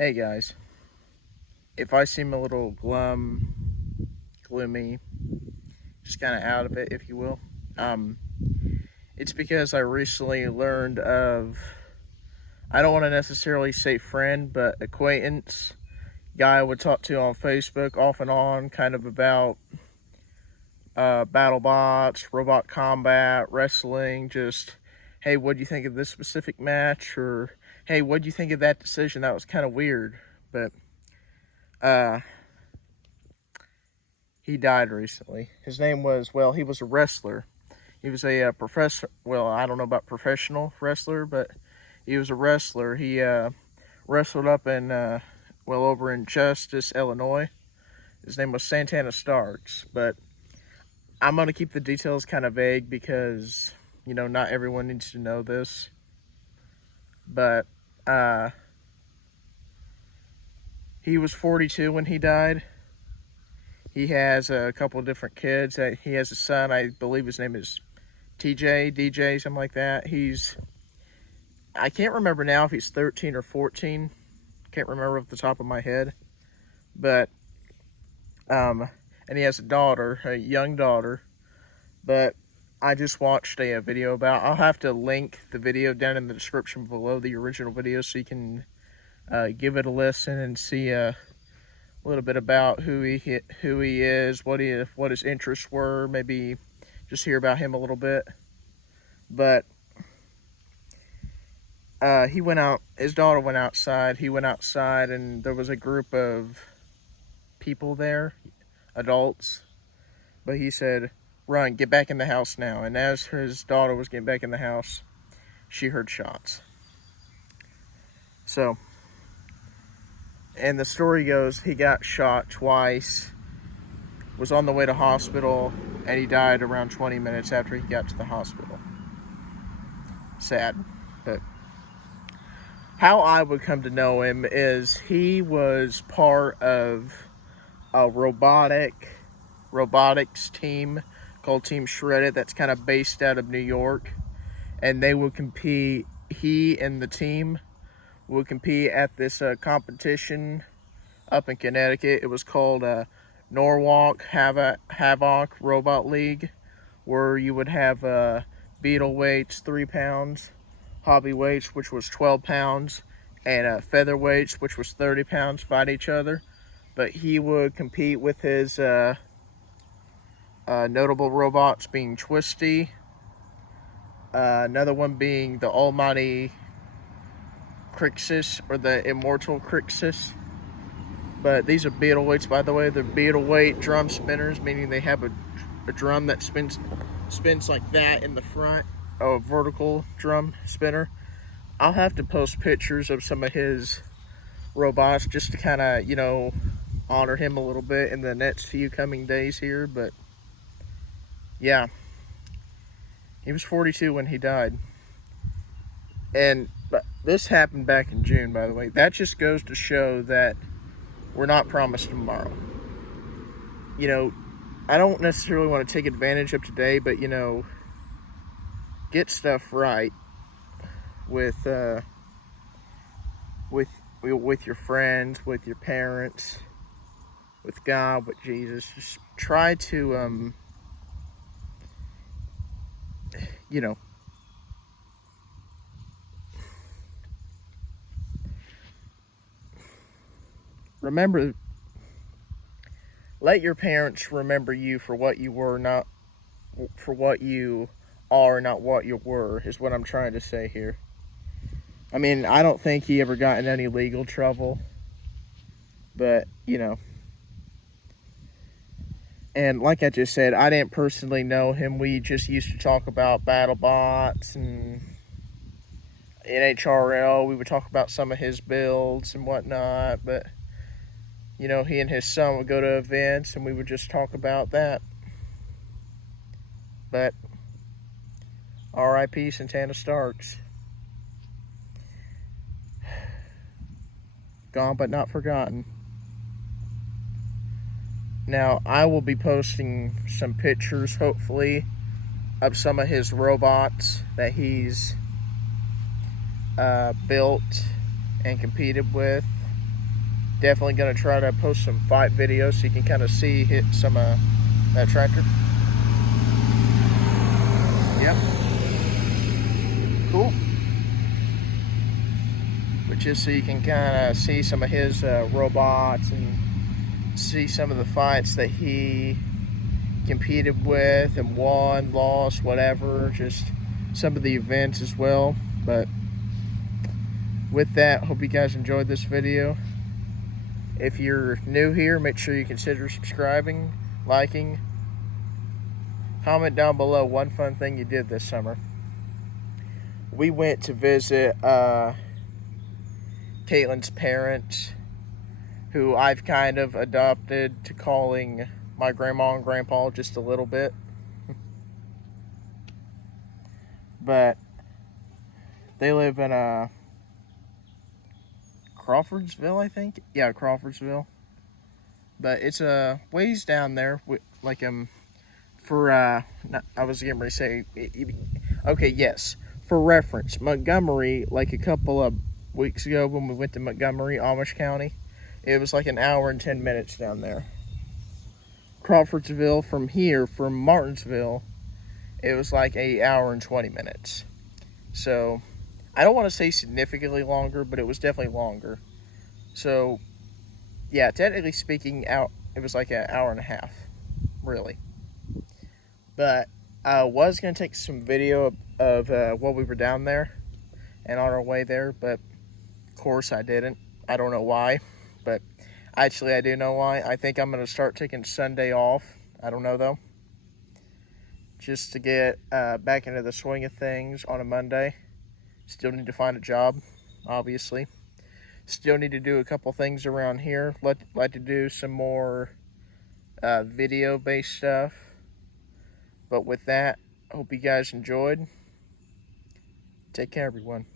Hey guys, if I seem a little gloomy, just kind of out of it, if you will, um, it's because I recently learned of, I don't want to necessarily say friend, but acquaintance, guy I would talk to on Facebook off and on, kind of about battle bots, robot combat, wrestling, just, hey, what do you think of this specific match? Or, hey, what do you think of that decision? That was kind of weird. But, uh, he died recently. His name was, well, he was a wrestler. He was a professor. Well, I don't know about professional wrestler, but he was a wrestler. He wrestled up in, over in Justice, Illinois. His name was Santana Starks. But I'm going to keep the details kind of vague because, not everyone needs to know this. But he was 42 when he died. He has a couple of different kids. He has a son. I believe his name is TJ, DJ, something like that. I can't remember now if he's 13 or 14. Can't remember off the top of my head. But, and he has a daughter, a young daughter. But I just watched a video about, I'll have to link the video down in the description below the original video so you can give it a listen and see a little bit about who he is, what his interests were, maybe just hear about him a little bit. But he went out, his daughter went outside, he went outside, and there was a group of people there, adults, but he said, "Run, get back in the house now." And as his daughter was getting back in the house, she heard shots. So, and the story goes, he got shot twice, was on the way to hospital, and he died around 20 minutes after he got to the hospital. Sad. But how I would come to know him is he was part of a robotics team called Team Shredded that's kind of based out of New York. And they would compete, he and the team would compete at this competition up in Connecticut. It was called Norwalk Havoc Robot League, where you would have beetle weights 3 pounds, hobby weights which was 12 pounds, and feather weights which was 30 pounds fight each other. But he would compete with his notable robots being Twisty, another one being the almighty Crixus, or the immortal Crixus. But these are beetle weights, by the way. They're beetle weight drum spinners, meaning they have a drum that spins like that in the front, a vertical drum spinner. I'll have to post pictures of some of his robots just to kind of, honor him a little bit in the next few coming days here. But yeah, he was 42 when he died. But this happened back in June, by the way. That just goes to show that we're not promised tomorrow. I don't necessarily want to take advantage of today, but, get stuff right with your friends, with your parents, with God, with Jesus. Just try to, remember, let your parents remember you for what you were, not for what you are, not what you were, is what I'm trying to say here. I mean, I don't think he ever got in any legal trouble, but, and like I just said, I didn't personally know him. We just used to talk about battle bots and NHRL. We would talk about some of his builds and whatnot, but he and his son would go to events and we would just talk about that. But R.I.P. Santana Starks. Gone but not forgotten. Now, I will be posting some pictures, hopefully, of some of his robots that he's built and competed with Definitely going to try to post some fight videos so you can kind of see hit some that tractor. Yep. Cool. But just so you can kind of see some of his robots and see some of the fights that he competed with and won, lost, whatever. Just some of the events as well. But with that, hope you guys enjoyed this video. If you're new here, make sure you consider subscribing, liking. Comment down below one fun thing you did this summer. We went to visit Caitlin's parents, who I've kind of adopted to calling my grandma and grandpa just a little bit. But they live in Crawfordsville, I think. Yeah, Crawfordsville. But it's a ways down there. Like for I was getting ready to say. Okay, yes. For reference, Montgomery, like a couple of weeks ago when we went to Montgomery, Amish County, it was like an hour and 10 minutes down there. Crawfordsville from here, from Martinsville, it was like an hour and 20 minutes. So I don't want to say significantly longer, but it was definitely longer. So yeah, technically speaking, it was like an hour and a half, really. But I was going to take some video of while we were down there and on our way there, but of course I didn't. I don't know why, but actually I do know why. I think I'm going to start taking Sunday off. I don't know though. Just to get back into the swing of things on a Monday. Still need to find a job, obviously. Still need to do a couple things around here. Like to do some more video-based stuff. But with that, I hope you guys enjoyed. Take care, everyone.